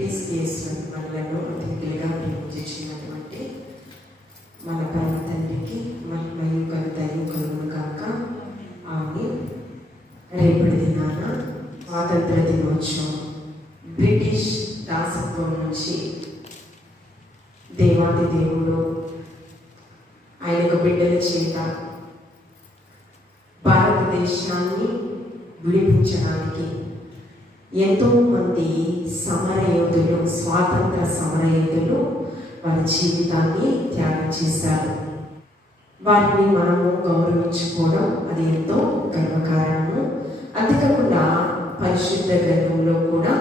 మనలను అతిథులుగా ప్రేమించినటువంటి మన పరమ తండ్రికి మహిమయు ఘనతయు కలుగును గాక. ఆమేన్. రేపటి దినాన స్వాతంత్ర దినోత్సవం. బ్రిటిష్ దాసత్వం నుంచి దేవాది దేవుడు ఆయనకు బిడ్డల చేత భారతదేశాన్ని విడిపించడానికి ఎంతో మంది సమరయోధులు, స్వాతంత్ర సమరయోధులు వారి జీవితాన్ని త్యాగం చేశారు. వారిని మనము గౌరవించుకోవడం అది ఎంతో గర్వకారణము. అంతేకాకుండా పరిశుద్ధ గ్రంథంలో కూడా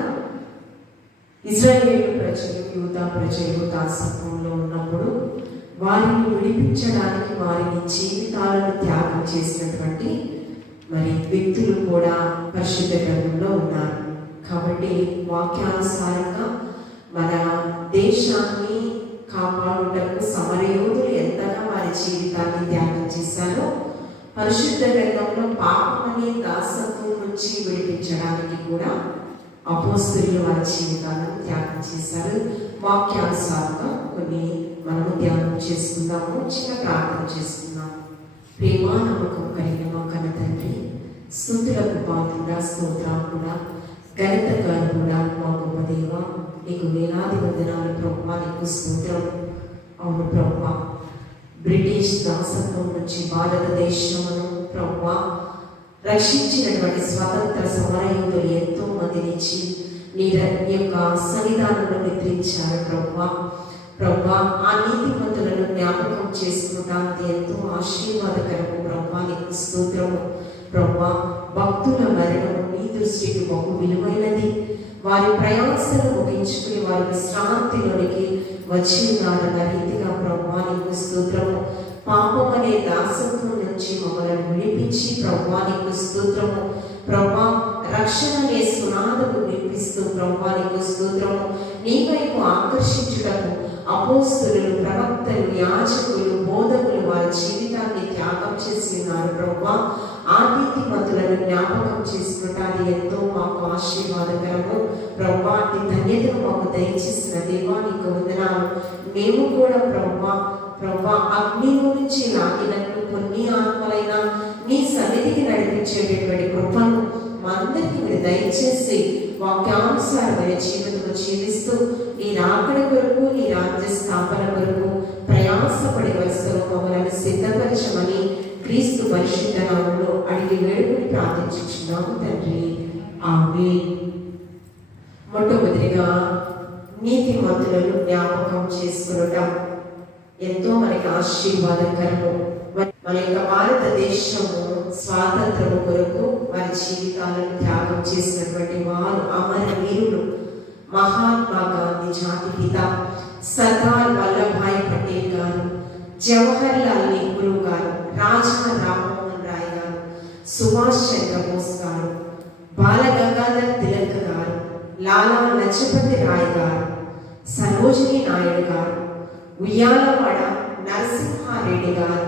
ఇజ్రాయేలు ప్రజలు, యూదా ప్రజలు దాసత్వంలో ఉన్నప్పుడు వారిని విడిపించడానికి వారిని జీవితాలను త్యాగం చేసినటువంటి మరి వ్యక్తులు కూడా పరిశుద్ధ గ్రంథంలో ఉన్నారు. కాబట్టి వాక్యానుసారంగా మన దేశాన్ని కాపాడుటకు సమరయోధులు ఎంతగా వారి జీవితాన్ని త్యాగం చేశారో పరిశుద్ధ గ్రంథంలో పాపం అనే దాసత్వం నుంచి విడిపించడానికి కూడా అపోస్తలులు వారి జీవితాలను త్యాగం చేశారు. వాక్యానుసారంగా కొన్ని మనము ధ్యానం చేసుకుందాము. చిన్న ప్రార్థన చేసుకుందాము. ప్రేమ నమ్మకం కలిగిన మా కన్న తండ్రి, స్తుతులకు పాత్రుడా, స్తోత్రాకుడా, ఘనత గారుడా, మా గొప్ప దేవ, నీకు వేలాది వందనాలు ప్రభువా, నీకు స్తోత్రం. అవును ప్రభువా, బ్రిటిష్ దాసత్వం నుంచి భారతదేశమును ప్రభువా రక్షించినటువంటి స్వాతంత్ర సమరయోధులు ఎంతో మంది నుంచి నీ యొక్క సన్నిధానంలో నిద్రించారు ప్రభువా. ప్రభువా, ఆ నీతిమంతులను జ్ఞాపకం చేసుకుంటానికి ఎంతో ఆశీర్వాదకరము ప్రభువా, నీకు స్తోత్రము. ప్రభువా, భక్తుల మరణం నీ దృష్టికి బహు విలువైనది. వారి ప్రయాసను ముగించుకుని వారి విశ్రాంతిలోనికి వచ్చి ఉన్నారన్న రీతిగా ప్రభువా, నీకు స్తోత్రము. పాపం అనే దాసత్వం నుంచి మమ్మల్ని విడిపించి ప్రభువా, నీకు స్తోత్రము. ప్రభువా, రక్షణ అనే సునాదము వినిపిస్తూ ప్రభువా, నీకు స్తోత్రము. నీ వైపు ఆకర్షించుటకు అపోస్తలులు, ప్రవక్తలు, యాజకులు, బోధకులు వారి జీవితాన్ని త్యాగం చేసి ఉన్నారు ప్రభువా. ఆ నీతిమంతులను జ్ఞాపకం చేసుకుంటారు ఎంతో మాకు ఆశీర్వాదకరము ప్రభువా. నీ ధన్యతను మాకు దయచేసిన దేవా, నీకు వందనాలు. మేము కూడా ప్రభువా అగ్నిలో నుంచి లాగినట్లు కొన్ని ఆత్మలైనా నీ సన్నిధికి నడిపించేటటువంటి కృపను మా అందరికీ మీరు దయచేసి వాక్యానుసారమైన జీవితంలో జీవిస్తూ నీ రాకడ కొరకు, నీ రాజ్య స్థాపన కొరకు ప్రయాసపడే వయసులో మమ్మల్ని సిద్ధపరచమని క్రీస్తు పరిశుద్ధ నామములో అడిగి వేడుకుని ప్రార్థించుచున్నాము తండ్రి. ఆమేన్. మొట్టమొదటిగా నీతిమంతులను జ్ఞాపకం చేసుకునడం ఎంతో మనకి ఆశీర్వాదకరము. మన యొక్క భారతదేశము స్వాతంత్రము కొరకు వారి జీవితాలను త్యాగం చేసినటువంటి వారు అమర వీరులు. మహాత్మా గాంధీ జాతిపిత, సర్దార్ వల్లభాయ్ పటేల్ గారు, జవహర్ లాల్ నెహ్రూ గారు, రాజా రామ్మోహన్ రాయ్ గారు, సుభాష్ చంద్రబోస్ గారు, బాల గంగాధర్ తిలక్ గారు, లాలా లజపతి రాయ్ గారు, సరోజినీ నాయుడు గారు, ఉయ్యాలవాడ నరసింహారెడ్డి గారు,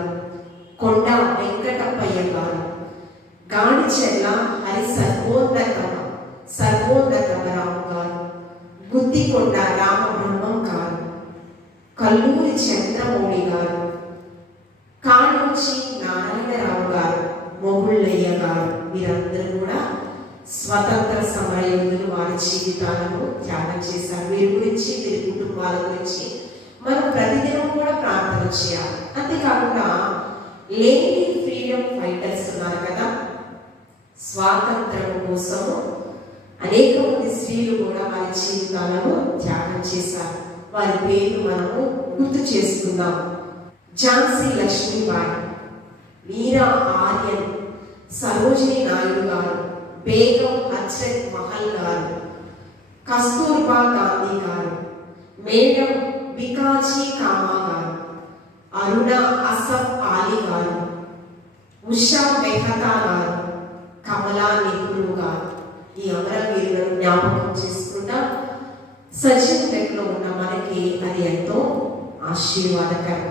కొండ వెంకటప్పయ్య గారు, గాడిచెల్ల హరి సర్వోన్నతరావు గారు, గుత్తికొండ రామబ్రహ్మం గారు, కల్లూరి చంద్రమౌళి గారు, కాళోజీ నారాయణరావు గారు, మొగుళ్ళయ్య గారు, వీరందరూ కూడా స్వతంత్ర సమరయోధులు. వారి జీవితాలను త్యాగం చేశారు. వీరి గురించి, వీరి కుటుంబాల గురించి మనం ప్రతిదినం కూడా ప్రార్థన చేయాలి. అంతేకాకుండా లేడీ ఫ్రీడమ్ ఫైటర్స్ ఉన్నారు కదా, స్వాతంత్రం కోసము అనేక మంది స్త్రీలు కూడా వారి జీవితాలను త్యాగం చేశారు. వారి పేరు మనము గుర్తు చేసుకుందాం. ఝాన్సీ లక్ష్మీబాయి, మీరా ఆర్యన్, సరోజినీ నాయుడు గారు, బేగం హజ్రత్ మహల్ గారు, కస్తూర్బా గాంధీ గారు, మేడం వికాజీ కామా గారు, అరుణ అసఫ్ ఆలీ గారు, ఉషా మెహతా గారు, కమలా నెహ్రూ గారు. ఈ అమరవీరులను జ్ఞాపకం చేసుకుంటా సజీవంలో ఉన్న మనకి అది ఎంతో ఆశీర్వాదకరం.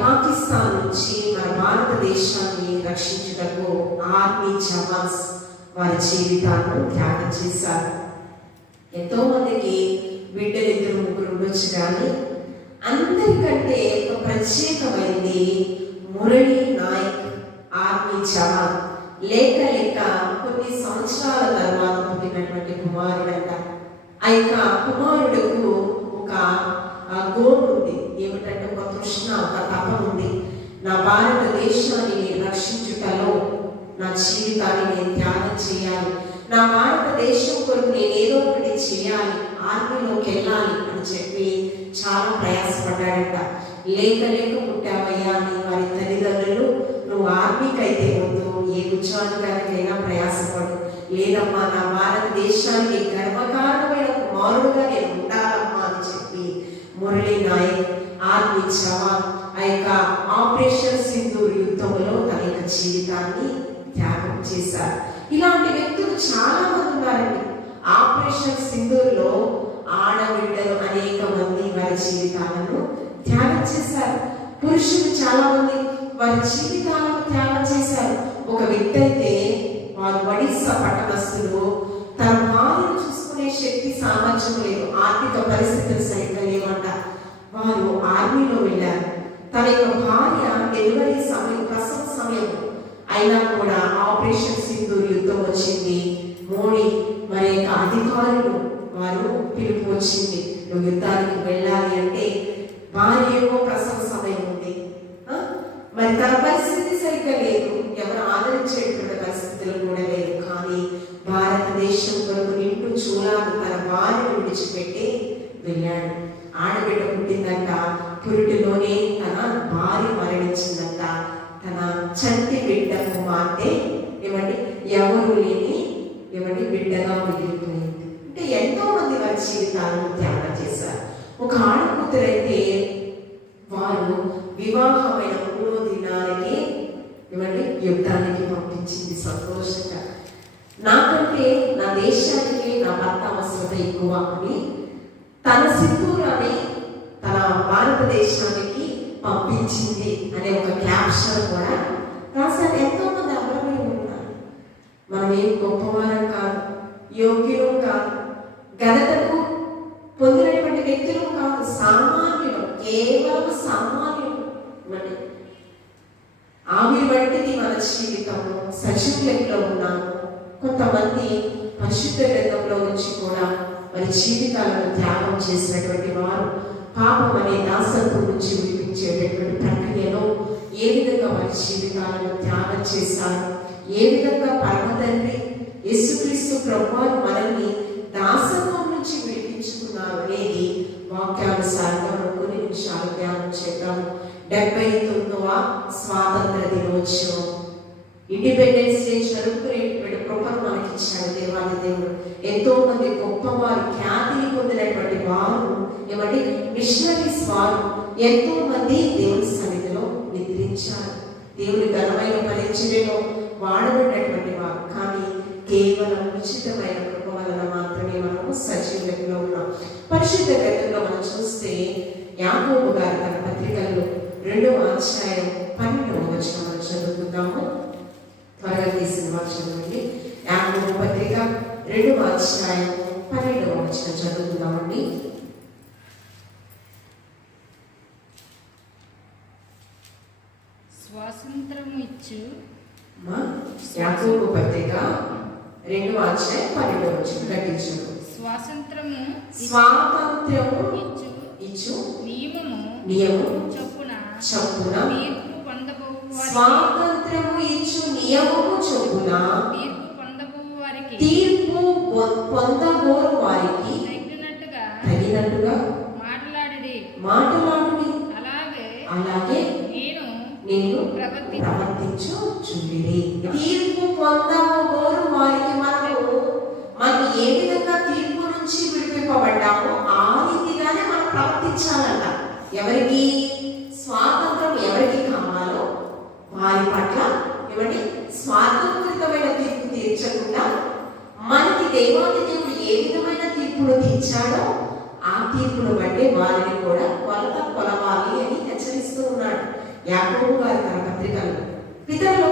పాకిస్తాన్ నుంచి మన భారతదేశాన్ని రక్షించుటకు ఆర్మీ జవాన్స్ వారి జీవితాలను త్యాగం చేశారు. ఎంతో మందికి బిడ్డలు 2-3 ఉండొచ్చు, కానీ అందరికంటే ఒక ప్రత్యేకమైంది మురళీ నాయక్ ఆర్మీ జవాన్. లేక కొన్ని సంవత్సరాల తర్వాత పుట్టినటువంటి కుమారుడంట. ఆ యొక్క కుమారుడుకు ఒక గోల్ ఉంది. ఏమిటంటే ఒక తృష్ణ, ఒక తపన ఉంది. నా భారతదేశాన్ని రక్షించుటలో నా జీవితాన్ని నేను త్యాగం చేయాలి, నా భారతదేశం కొరకు నేను ఏదో ఒకటి చేయాలి, ఆర్మీలోకి వెళ్ళాలి అని చెప్పి చాలా ప్రయాసపడ్డాడంట. లేక పుట్టావయ్యా అని వారి తల్లిదండ్రులు, నువ్వు ఆర్మీకి అయితే వద్దు, ఏ ఉద్యోగానికైనా ప్రయాసపడు, లేదమ్మా నా భారతదేశానికి గర్వకారణమైన కుమారుడుగా నేను ఉండాలమ్మా అని చెప్పి మురళీ నాయక్ ఆర్మీ జవాన్ ఆ యొక్క ఆపరేషన్ సింధూర్ యుద్ధంలో తన యొక్క జీవితాన్ని త్యాగం చేశారు. ఇలాంటి వ్యక్తులు చాలా మంది ఉన్నారండి. ఆపరేషన్ సింధూర్లో ఆడబిడ్డలు అనేక మంది వారి జీవితాలను త్యాగం చేశారు. పురుషులు చాలా మంది వారి జీవితాలను త్యాగం చేశారు. ఒక వ్యక్తి అయితే వారు ఒడిస్సా పట్టణస్తులు, తన భార్యను చూసుకునే శక్తి సామర్థ్యం లేదు, ఆర్థిక పరిస్థితులు సరిగ్గా లేవంట. వారు ఆర్మీలో వెళ్ళారు. తన యొక్క భార్య డెలివరీ సమయం, ప్రసవ సమయం అయినా కూడా ఆపరేషన్ సింధూర్ యుద్ధం వచ్చింది. మోడీ మరి యొక్క అధికారులు వారు పిలుపు వచ్చింది, నువ్వు యుద్ధానికి వెళ్ళాలి అంటే భార్య ఏమో ప్రసవ సమయం ఉంది, మరి తన పరిస్థితి సరిగ్గా లేదు, ఎవరు ఆదరించేటువంటి పరిస్థితులు కూడా లేదు. కానీ భారతదేశం కొరకు నిండు చూలాలు తన భార్యను విడిచిపెట్టి వెళ్ళాడు. ఆడబిడ్డ పుట్టిందంట, పురుటిలోనే తన భార్య మరణించిందంట. తన చంటి బిడ్డ కుమార్తె ఎవరు లేని బిడ్డగా మిగిలిపోయింది. అంటే ఎంతో మంది వారి జీవితాలను త్యాగం చేశారు. ఒక ఆడకూతురైతే వారు వివాహమైన 3వ దినానికి యుద్ధానికి పంపించింది సంతోషంగా. నాకంటే నా దేశానికి నా భర్త అవసరత ఎక్కువ అని తన సింధూరాన్ని తన భారతదేశానికి పంపించింది అనే ఒక క్యాప్షన్ కూడా రాశారు. ఎంతో మంది అమరవీరులు ఉన్నారు. మనం ఏం గొప్పవారం కాదు, యోగ్యులు కాదు, ఘనతకు పొందినటువంటి వ్యక్తులు కాదు, సామాన్యులు, కేవలం సామాన్యులు. ఆవిరి వంటిది మన జీవితము. సజీవులలో ఉన్నాము. కొంతమంది పరిశుద్ధ గ్రంథంలో నుంచి కూడా వారి జీవితాలను త్యాగం చేసినటువంటి వారు పాపం అనే దాసత్వం నుంచి విడిపించేటటువంటి ప్రక్రియలో ఏ విధంగా వారి జీవితాలను త్యాగం చేశారు, ఏ విధంగా పరమ తండ్రి యేసుక్రీస్తు ప్రభువారు మనల్ని దాసత్వం నుంచి విడిపించుకున్నారు అనేది వాక్యానుసారంగా కొన్ని నిమిషాలు ధ్యానం చేద్దాము. 79వ స్వాతంత్ర దినోత్సవం, ఇండిపెండెన్స్ డే జరుపుకునేటువంటి కృపను మనకి ఇచ్చాడు దేవాది దేవుడు. ఎంతో మంది గొప్పవారు, ఖ్యాతిని పొందినటువంటి వారు మిషనరీస్ వారు ఎంతో మంది దేవుని సన్నిధిలో నిద్రించారు. దేవుని ఘనమైన పరిచర్యలో వాడబడినటువంటి వారు. కానీ కేవలం ఉచితమైన కృప వలన మాత్రమే మనము సజీవులలో ఉన్నాం. పరిశుద్ధ గ్రంథంలో మనం చూస్తే యాకోబు గారు తన పత్రికల్లో 2వ అధ్యాయం 12వ వచనం మనం చదువుకుందాము. త్వరగా తీసిన వచనం నుండి యాకోబు పత్రిక 2వ అధ్యాయం 12వ వచనం చదువుకుందామండి. స్వాతంత్రము ఇచ్చు యాకోబు పత్రిక 2వ అధ్యాయం 12వ వచనం గట్టించు. స్వాతంత్రము ఇచ్చు నియమము చొప్పున తీర్పు స్వాతంత్రము ఇచ్చు నియమము చొప్పున తీర్పు పొందబోరు వారికి తగినట్టుగా మాట్లాడుడి. అలాగే నేను ప్రవర్తించుచుండిరి. తీర్పు పొందబోరు వారికి మనం ఏ విధంగా తీర్పు నుంచి విడిపింపబడ్డామో ఆ రీతిగానే మనం ప్రవర్తించాలంట. ఎవరికి స్వాతంత్రం ఎవరికి కావాలో వారి పట్ల స్వార్థపూరితమైన తీర్పు తీర్చకుండా మనకి దేవాది దేవుడు ఏ విధమైన తీర్పును తీర్చాడో ఆ తీర్పును బట్టి వారిని కూడా కొలవాలి అని హెచ్చరిస్తూ ఉన్నాడు యాకోబు గారి తన పత్రికలో. పితరుల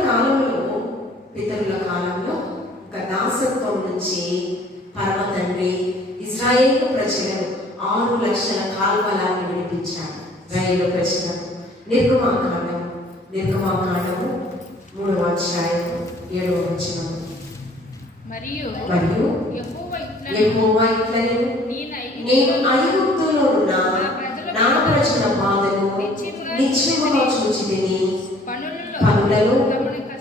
కాలంలో ఒక దాసత్వం నుంచి పరమ తండ్రి ఇశ్రాయేలు ప్రజలను 6 లక్షల కాల్వలాన్ని విడిపించాడు రైలు ప్రజలకు. నిర్గమాకాండము 3వ అధ్యాయం 7వ వచనం. మరియు యెహోవా ఇట్లనెను, నేను ఐగుప్తులో ఉన్న నా ప్రజల బాధను నిశ్చయముగా చూచితిని. పనులలో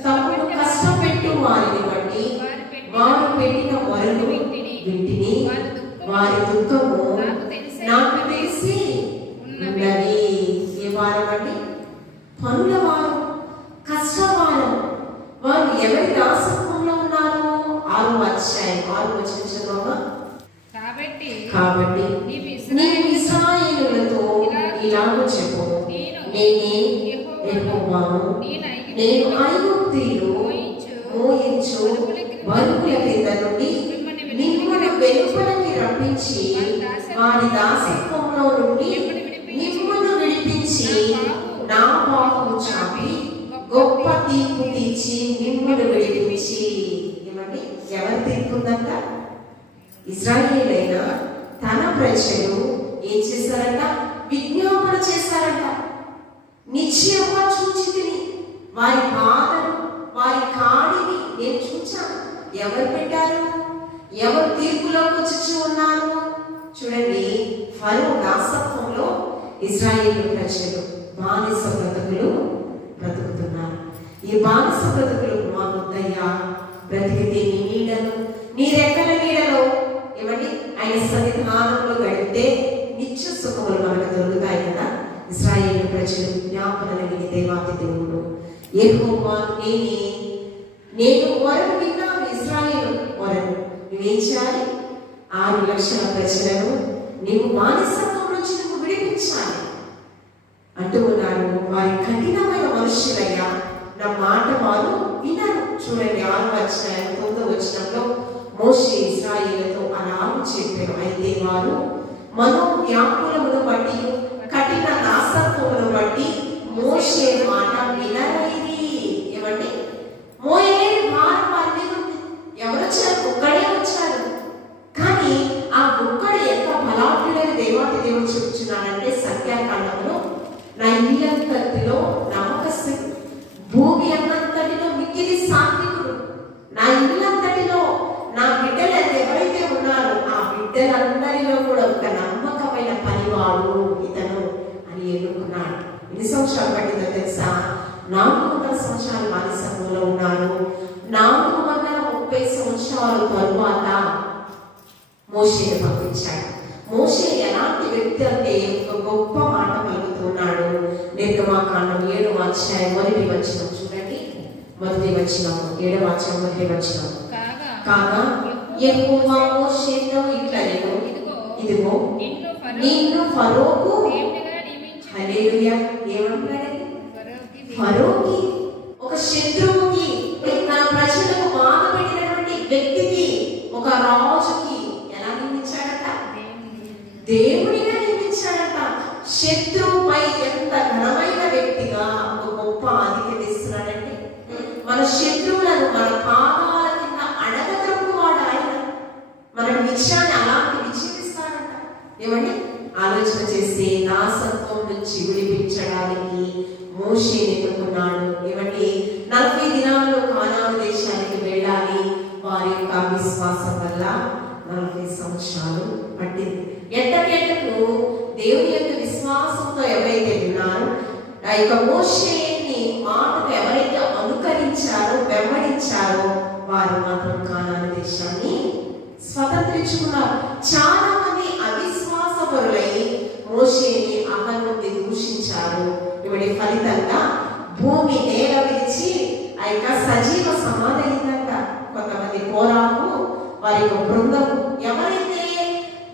తమను కష్టపెట్టు వారిని బట్టి వారు పెట్టిన మొరలు వింటిని. వారి దుఃఖము నాకు తెలిసి ఉన్నది. ఏ వారం అండి? పనుల వారు, కష్టవారం. వారు ఎవరి దాసత్వంలో ఉన్నారు? 6వ అధ్యాయం 6వ వచనం చదవమా. కాబట్టి నీవు ఇశ్రాయేలులతో ఇలాగ చెప్పు, నేనే యెహోవాను. నేను ఐగుప్తీయులు మోయించు బరువుల క్రింద నుండి మిమ్మును వెలుపలికి రప్పించి వారి దాసత్వంలో నుండి మిమ్మును విడిపించి నా బాహువు చాపి గొప్ప తీర్పు తీర్చి మిమ్మును విడిపించి. ఏమండి, ఎవరు తీర్పుందంట? ఇశ్రాయేలైన తన ప్రజలు ఏం చేశారంట? విజ్ఞాపన చేశారంట. నిశ్చయంగా చూచితిని వారి బాధను, వారి కాడిని నేను చూచాను. ఎవరు పెట్టారు? ఎవరు తీర్పులోకి వచ్చి ఉన్నారు? చూడండి, ఫరో దాసత్వంలో ఇశ్రాయేలు ప్రజలు బానిస బ్రతుకుతున్నారు. ఈ బానిస బ్రతుకులు మాకొద్దయ్యా, బ్రతికితే నీ నీడను, నీ రెక్కల నీడలో ఏమండి ఆయన సన్నిధానంలో గడిపితే నిత్య సుఖములు మనకు దొరుకుతాయి కదా. ఇశ్రాయేలు ప్రజలు జ్ఞాపనలు విని దేవాతి దేవుడు యెహోవా నేను వరను విన్నాను. ఇశ్రాయేలు వరను నువ్వేం చేయాలి? 6 లక్షల ప్రజలను నీవు బానిసత్వం నుంచి నువ్వు విడిపించాలి అంటూ ఉన్నాడు. వారి కఠినమైన మనుష్యులయ్యా, నా మాట వారు వినరు. చూడండి, 6వ అధ్యాయం 9వ వచనంలో మోషే ఇశ్రాయేలుతో అలాగ చెప్పారు. అయితే వారు మనోవ్యాకులమును బట్టి, కఠిన దాసత్వమును బట్టి మోషే మాట వినరైరి. ఏమండి, మోయలేని భారం వారి మీద ఉంది. ఎవరు వచ్చారు? ఒక్కడే వచ్చారు. కానీ ఆ ఒక్కడు ఎంత బలాఢ్యుడని దేవాతి దేవుడు చెప్తున్నాడంటే, సంఖ్యాకాండంలో నా ఇల్లంతటిలో నమ్మకస్తుడు, భూమి అన్నంతటిలో మిక్కిలి సాత్వికుడు, నా ఇల్లంతటిలో నా బిడ్డలు ఎవరైతే ఉన్నారో ఆ బిడ్డలందరిలో కూడా ఒక నమ్మకమైన పనివాడు ఇతను అని ఎన్నుకున్నాడు. ఎన్ని సంవత్సరాలు పట్టిందో తెలుసా? 400 సంవత్సరాలు బానిసత్వంలో ఉన్నారు. 430 సంవత్సరాల తరువాత మోషేని పంపించాడు. మోషే ఎలాంటి వ్యక్తి అంటే ఒక గొప్ప మాట పలుకుతున్నాడు. నిర్గమాకాండం 7వ అధ్యాయం 1వ వచనం చూడండి. 1వ వచనం 7వ అధ్యాయం 1వ వచనం. కాగా యెహోవా మోషేతో ఇట్లనెను, ఇదిగో నిన్ను ఫరోకు హల్లెలూయా ఏమంటాడు? ఫరోకి, ఒక శత్రువుకి, నా ప్రజలకు బాధ పెట్టినటువంటి వ్యక్తికి, ఒక రాజుకి ఎలా నియమించాడట? దేవునిగా నియమించాడట. శత్రువుపై ఎంత ఘనమైన వ్యక్తిగా ఒక గొప్ప ఆధిక్యత ఇస్తున్నాడంటే, మన శత్రువులను మన పాదాల కింద అడగద్రొక్కువాడు ఆయన. మన విజయాన్ని అలాంటి విజయిస్తాడంట. ఏమండి, ఆలోచన చేస్తే దాసత్వం నుంచి విడిపించడానికి మోషే ఎన్నుకున్నాడు. ఏమండి, 40 దినాల్లో కానాను దేశానికి వెళ్ళాలి. వారి యొక్క విశ్వాసం వల్ల 40 సంవత్సరాలు పట్టింది. ఎట్టకేటకు దేవుని యొక్క విశ్వాసంతో ఎవరైతే విన్నారో, ఆ యొక్క మోషేని మాటకు ఎవరైతే అనుకరించారో, వెంబడించారో, వారు మాత్రం కానాను దేశాన్ని స్వతంత్రించుకున్నారు. చాలా మంది అవిశ్వాసపరులై మోషేని అహనుని దూషించారు. ఇవడి ఫలితంగా భూమి నేల విరిచి ఆ యొక్క సజీవ సమాధి అయిందంట. కొంతమంది కోరాము, వారి యొక్క బృందం ఎవరైతే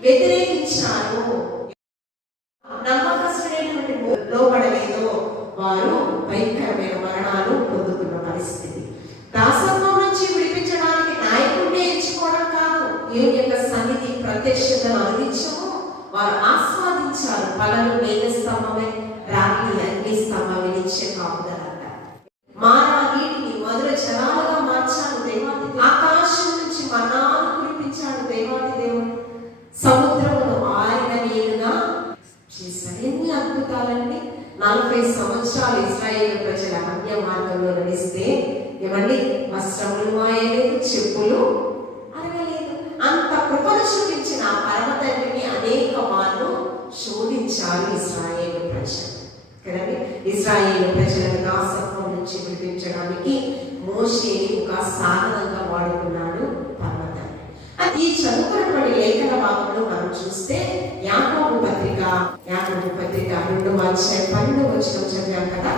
వ్యతిరేకించారో, నమ్మకస్తుడైనటువంటి లోబడలేదో, వారు భయంకరమైన మరణాలు పొందుతున్న పరిస్థితి. దాసత్వం నుంచి విడిపించడానికి నాయకుడిని ఎంచుకోవడం కాదు, దేవుని యొక్క సన్నిధి ప్రత్యక్షతను అందించము వారు ఆస్వాదించారు. పగలు మేఘస్తంభమే, రాత్రి అగ్ని స్తంభమే నిత్య కాపుదలంట. మానవ నీటిని మధుర జలాలుగా మార్చాడు దేవాది. ఆకాశం నుంచి మన్నాను కురిపించాడు దేవాది దేవుడు. సముద్రమును ఆరిన నీళ్ళ 40 సంవత్సరాలు ఇశ్రాయేలు ప్రజల అన్య మార్గంలో నడిస్తే ఏమండి వస్త్రములు మాయలేదు, చెప్పులు అరగలేదు. అంత కృపను చూపించిన పరమ తండ్రిని అనేక మార్లు శోధించాలి ఇశ్రాయేలు ప్రజలు కదండి. ఇశ్రాయేలు ప్రజలను దాసత్వం నుంచి విడిపించడానికి మోషేని ఒక సాధనంగా వాడుకున్నాడు పరమ తండ్రి. ఈ చదువుకున్నటువంటి లేఖన భాగంలో మనం చూస్తే యాకోబు పత్రిక 2వ అధ్యాయం 12వ వచనం చదివాం కదా.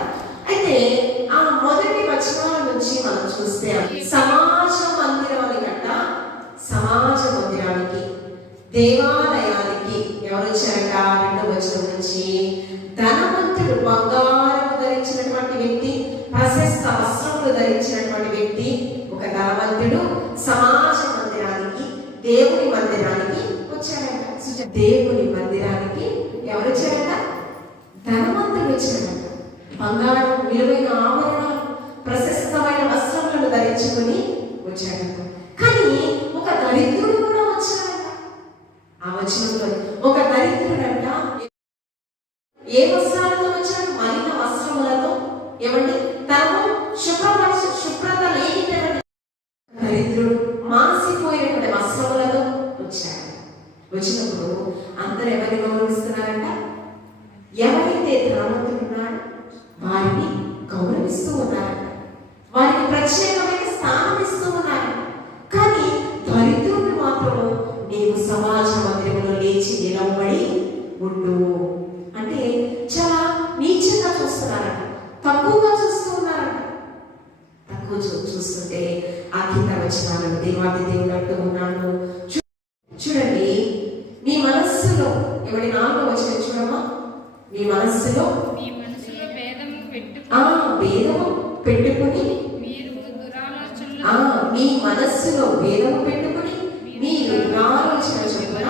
అయితే ఆ మొదటి వచనాల నుంచి మనం చూస్తే సమాజ మందిరానికి దేవాలయానికి ఎవరు వచ్చారట? 2వ వచనం నుంచి ధనవంతుడు, బంగారము ధరించినటువంటి వ్యక్తి, ప్రశస్త వస్త్రములు ధరించినటువంటి వ్యక్తి, ఒక ధనవంతుడు సమాజ మందిరానికి, దేవుని మందిరానికి వచ్చారట. దేవుని మందిరానికి ఎవరు వచ్చారట? ధనవంతుడు వచ్చారట. బంగారం, విలువైన ఆభరణాలు, ప్రశస్తమైన వస్త్రములను ధరించుకుని వచ్చారట. కానీ ఒక దరిద్రుడు కూడా వచ్చారట. ఆ వచనంలో ఒక దరిద్రుడంట ఏ వస్త్రాలతో వచ్చాడు? మలిన వస్త్రములతో. ఏమండి? తను శుభ్రత లేనిటువంటి దరిద్రుడు మాసిపోయినటువంటి వస్త్రములతో వచ్చాడు. వచ్చినప్పుడు అందరూ ఎవరిని గౌరవిస్తున్నారంట? ఎవరైతే ధనవంతుడు ఉన్నాడో వారిని గౌరవిస్తూ ఉన్నారంట, వారికి ప్రత్యేకమైన స్థానం ఇస్తూ ఉన్నారంట. కానీ దరిద్రుడు మాత్రము నీవు సమాజ మందిరంలో లేచి నిలబడి ఉండు అంటే చాలా నీచంగా చూస్తున్నారంట, తక్కువగా చూస్తూ ఉన్నారంట. తక్కువ చూస్తుంటే ఆ కింద వచనాలను దేవాది దేవుడు అంటూ ఉన్నాడు. చూడండి, నీ మనస్సులో ఎవరి 4వ వచనం చూడమ్మా. నీ మనస్సులో భేదము పెట్టుకుని మీ మనస్సులో భేదము పెట్టుకుని మీరు దురాలోచన చొప్పున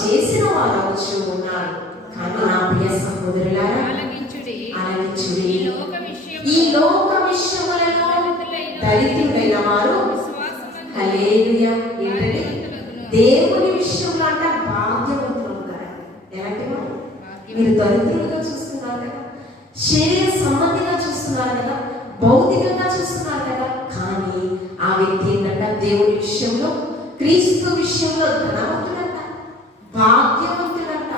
చేసిన వారు వచ్చు ఉన్నారు. కానీ నా ప్రియ సహోదరులారా ఆలకించుడి. ఈ లోక విషయములలో దరిద్రులైన వారు హల్లెలూయా ఏంటంటే దేవుని విషయంలో అంటే భాగ్యవంతులు ఉంటారు. ఎలాంటి వారు? మీరు దరిద్రులుగా చూస్తున్నారు కదా, శరీర సంబంధిగా చూస్తున్నారు కదా, భౌతికంగా చూస్తున్నారు కదా. కానీ ఆ వ్యక్తి ఏంటంట? దేవుని విషయంలో, క్రీస్తు విషయంలో ధనవంతుడంట, భాగ్యవంతుడంట.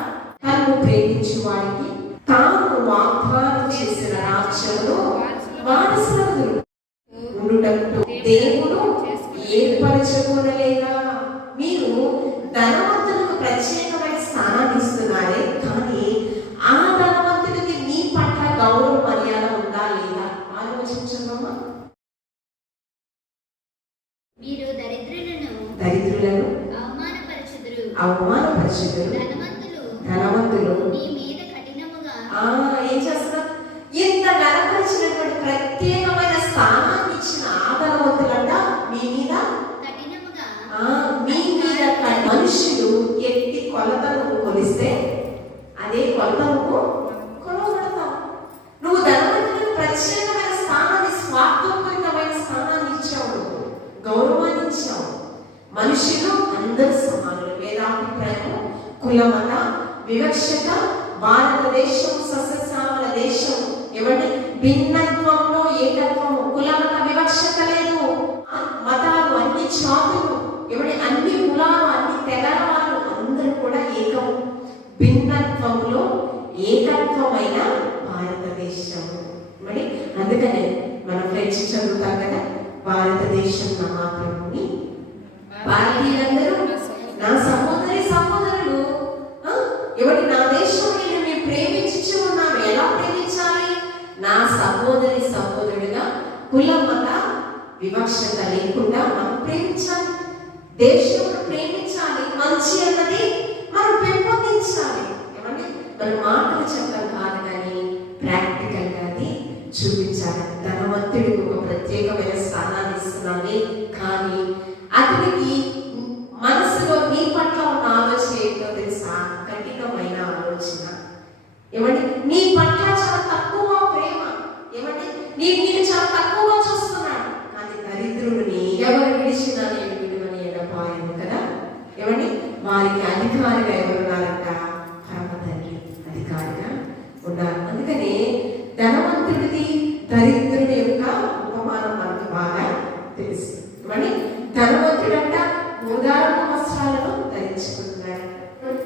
తను ప్రేమించు వారికి తాను వాగ్దానం చేసిన రాజ్యంలో వారసులందరూ ఉండుటకు దేవుడు ఏర్పరచుకోనలేదా? మీరు ధనవంతులకు ప్రత్యేకమైన స్థానాన్ని ఇస్తున్నారే, కానీ ఆ ధనవంతుడికి నీ పట్ల గౌరవ మర్యాద ఉందా లేదా ఆలోచించమ్మా. మీరు దరిద్రులను అవమానపరచుదురు, ధనవంతులు మీ మీద కఠినముగా ఏం చేస్తున్నారు? ఇంత గణపరిచినటువంటి ప్రత్యేకమైన స్థానాన్ని ఇచ్చిన ఆ ధనవంతులంట మీ మీద మనుషులు ఎట్టి కొలతను కొలిస్తే అదే కొలతను కొలవబడతావు. నువ్వు ధనవంతులకు ప్రత్యేకమైన స్థానాన్ని, స్వార్థపూరితమైన స్థానాన్ని ఇచ్చావు, గౌరవాన్ని ఇచ్చావు. మనుషులు అందరూ సమానులు. వేదాభిప్రాయం, కులమత వివక్షత, భారతదేశం సస్యశ్యామల దేశం. ఏమంటే భిన్నత్వంలో ఏకత్వము, కులమత వివక్షత లేదు. మతాలు, అన్ని జాతులు, ఏమంటే అన్ని కులాలు, అన్ని తెగల వాళ్ళు అందరూ కూడా ఏకం. భిన్నత్వంలో ఏకత్వమైన భారతదేశం. మరి అందుకనే మనం ఫ్రెండ్స్ చదువుతాం కదా, భారతదేశం నా మాత్రమని. భారతీయులందరూ నా సహోదరి సహోదరులు. ఎవరి నా దేశం మేము ప్రేమించి ఉన్నాము. ఎలా ప్రేమించాలి? నా సహోదరి సహోదరుడుగా కుల మత వివక్షత లేకుండా మనం ప్రేమించాలి. దేశంలో ప్రేమించాలి. మంచి అన్నది మనం పెంపొందించాలి. ఏమంటే మన మాటలు చెప్పడం కాదు, కానీ ప్రాక్టికల్ గా అది చూపించాలి. ధనవంతుడికి ఒక ప్రత్యేకమైన స్థానాన్ని ఇస్తున్నామే, కానీ అతనికి మనసులో నీ పట్ల ఉన్న ఆలోచన ఏంటో తెలుసా? కఠినమైన ఆలోచన. ఏమంటే నీ పట్ల చాలా తక్కువ ప్రేమ. ఏమంటే నేను చాలా తక్కువగా చూస్తున్నాడు. కానీ దరిద్రుడిని ఎవరు విడిచినా నేను విడువని ఎడపాయను కదా. ఏమండి వారికి అధికారిగా ఎవరున్నారంట? పరమ తండ్రి అధికారిగా ఉన్నారు. ఉన్నారు. అందుకని ధనవంతుడిది దరిద్రుడి యొక్క ఉపమానం మనకు బాగా తెలుసు. మరి ధనవంతుడంట ఉదారణ వస్త్రాలను ధరించుకుంటున్నాడు,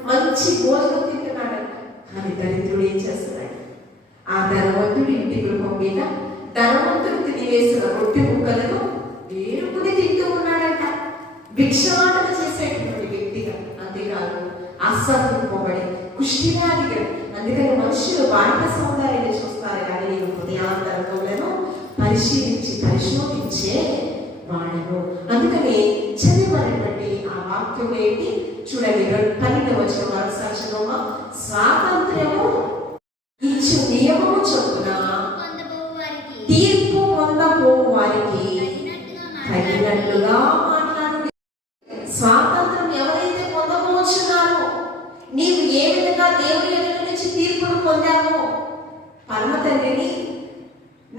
మంచి భోజనం తింటున్నాడు. కానీ దరిద్రుడు ఏం చేస్తున్నాడు? ఆ ధనవంతుడి ఇంటి గృహం మీద ధనవంతుడు తినివేసిన రొట్టె ముక్కలను వేరుకుని తింటూ ఉన్నాడంట. భిక్షాటన చేసేటువంటి వ్యక్తిగా. అంతేకాదు అసంతృప్తిపడి కుష్టివ్యాధిగా. అందుకని మనుషులు బాహ్య సౌందర్యాన్ని చూస్తారు కానీ నేను హృదయాంతరంగములను పరిశీలించి పరిశోధించే వాడను. అందుకని చదివనటువంటి ఆ వాక్యం ఏంటి చూడండి, 12వ వచనం మరొకసారి చదవమా. స్వాతంత్ర్యము ఇచ్చు నియమము చొప్పున తీర్పు పొందబోవు వారికి తగినట్లుగా మాట్లాడు. స్వాతంత్రం ఎవరైతే పొందబోచున్నారో, నీవు ఏ విధంగా దేవుని ఎదుట నుంచి తీర్పును పొందావో, పరమ తండ్రిని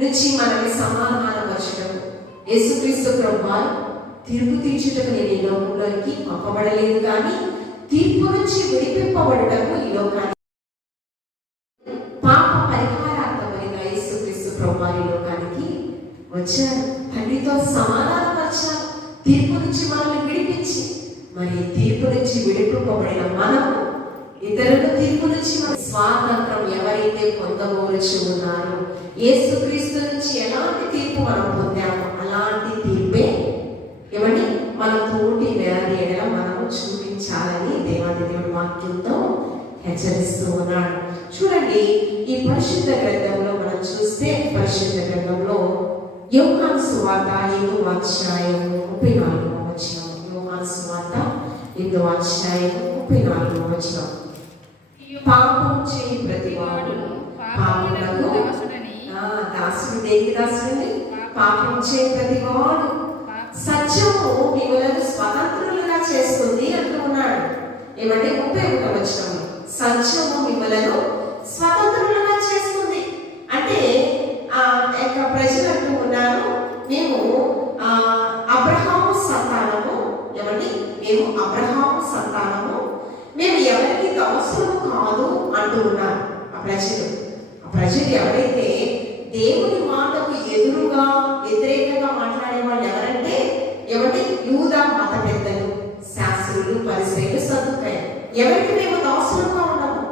నుంచి మనకి సమాధానం వచ్చడం. యేసుక్రీస్తు ప్రభువారు తీర్పు తీర్చుటకు నేను ఈ లోకంలోకి పంపబడలేదు కానీ తీర్పు నుంచి విడిపింపబడటకు ఈ లోకానికి పాప పరిహారార్థమైన యేసుక్రీస్తు ప్రభువారు ఈ లోకానికి వచ్చారు. తండ్రితో సమాధానపరిచారు, తీర్పు నుంచి మనల్ని విడిపించి. మరి తీర్పు నుంచి విడిపింపబడిన మనము ఇతరుల తీర్పు నుంచి మన స్వాతంత్రం ఎవరైతే పొందబోరుచు ఉన్నారో, యేసుక్రీస్తు నుంచి ఎలాంటి తీర్పు మనం పొందామో అలాంటి తీర్పే ఏమండి మన తోటి వేరే ఎడల మనము చూపించాలని దేవాది దేవుడి వాక్యంతో హెచ్చరిస్తూ ఉన్నాడు. చూడండి, ఈ పరిశుద్ధ గ్రంథంలో మనం చూస్తే, పరిశుద్ధ గ్రంథంలో యోహాను సువార్త 8వ అధ్యాయము 34వ వచనం. యోహాను సువార్త 8వ అధ్యాయము 34వ వచనం. పాపం చేయి ప్రతివాడు పాపములకు దాసుడు. దేనికి దాసుడిని? పాపం చేయి ప్రతివాడు సత్యము మిమ్మల్ని స్వతంత్రులుగా చేస్తుంది అంటూ ఉన్నాడు. ఏమంటే 31వ వచనం, సత్యము మిమ్మల్ని స్వతంత్రులుగా చేస్తుంది. అంటే ప్రజలు అంటూ ఉన్నారు, మేము అబ్రహాము సంతానము. ఏమండి? మేము అబ్రహాము సంతానము, మేము ఎవరికి దాసులము కాదు అంటూ ఉన్నారు ఆ ప్రజలు ఎవరైతే దేవుని మాటకు ఎదురుగా వ్యతిరేకంగా మాట్లాడే వాళ్ళు ఎవరంటే ఎవరి యూదా మత పెద్దలు, శాస్త్రులు, పరిసయ్యులు, సదుకాయులు. ఎవరికి మేము దాసులుగా ఉన్నాము,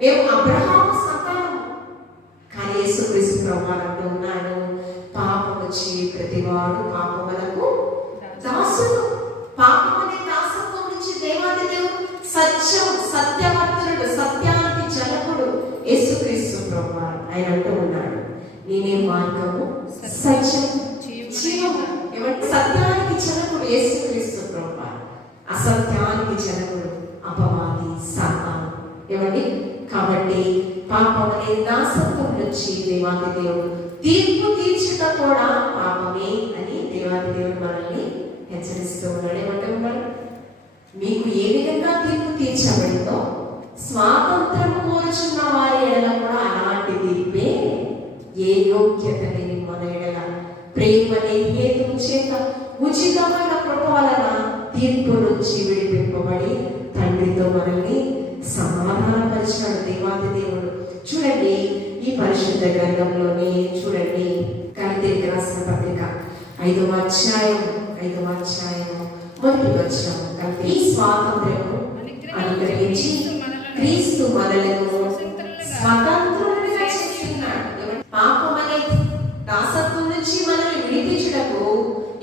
మేము అబ్రహాము సంతానము. కానీ యేసుక్రీస్తు ప్రభువారు అంటూ ఉన్నాడు, పాపము చేయి ప్రతివాడు పాపములకు దాసుడు. పాపం అనే దాసత్వం నుంచి దేవాది దేవుడు సత్యవర్తుడు, సత్యానికి జనకుడు యేసుక్రీస్తు ప్రభువారు. ఆయన అంటూ ఉన్నాడు, నేనే మార్గము సత్యం జీవము. ఏమంటే సత్యానికి జనకుడు యేసుక్రీస్తు ప్రభువారు, అసత్యానికి జనకుడు అపవాది సాతాను. ఏమండి? కాబట్టి పాపం అనే దాసత్వం నుంచి దేవాది దేవుడు తీర్పు తీర్చుట కూడా పాపమే అని దేవాది దేవుడు మనల్ని హెచ్చరిస్తూ ఉన్నాడు. ఏమంటే ఉన్నాడు, మీకు ఏ విధంగా తీర్పు తీర్చబడిందో స్వాతంత్రం కోరుచున్న వారి ఎడల కూడా అలాంటి తీర్పే. ఏ యోగ్యత లేని మన ఎడల ప్రేమనే హేతువు చేత ఉచితమైన కృప వలన తీర్పు నుంచి విడిపింపబడి తండ్రితో మనల్ని సమాధానపరిచాడు దేవాది దేవుడు. చూడండి, ఈ పరిశుద్ధ గ్రంథంలోనే చూడండి, గలతీయులకు రాసిన పత్రిక 5వ అధ్యాయం 1వ వచనం. ఈ స్వాతంత్ర్యము అనుగ్రహించి క్రీస్తు మనలను స్వతంత్రులుగా చేస్తున్నాడు. పాపం అనే దాసత్వం నుంచి మనల్ని విడిపించుటకు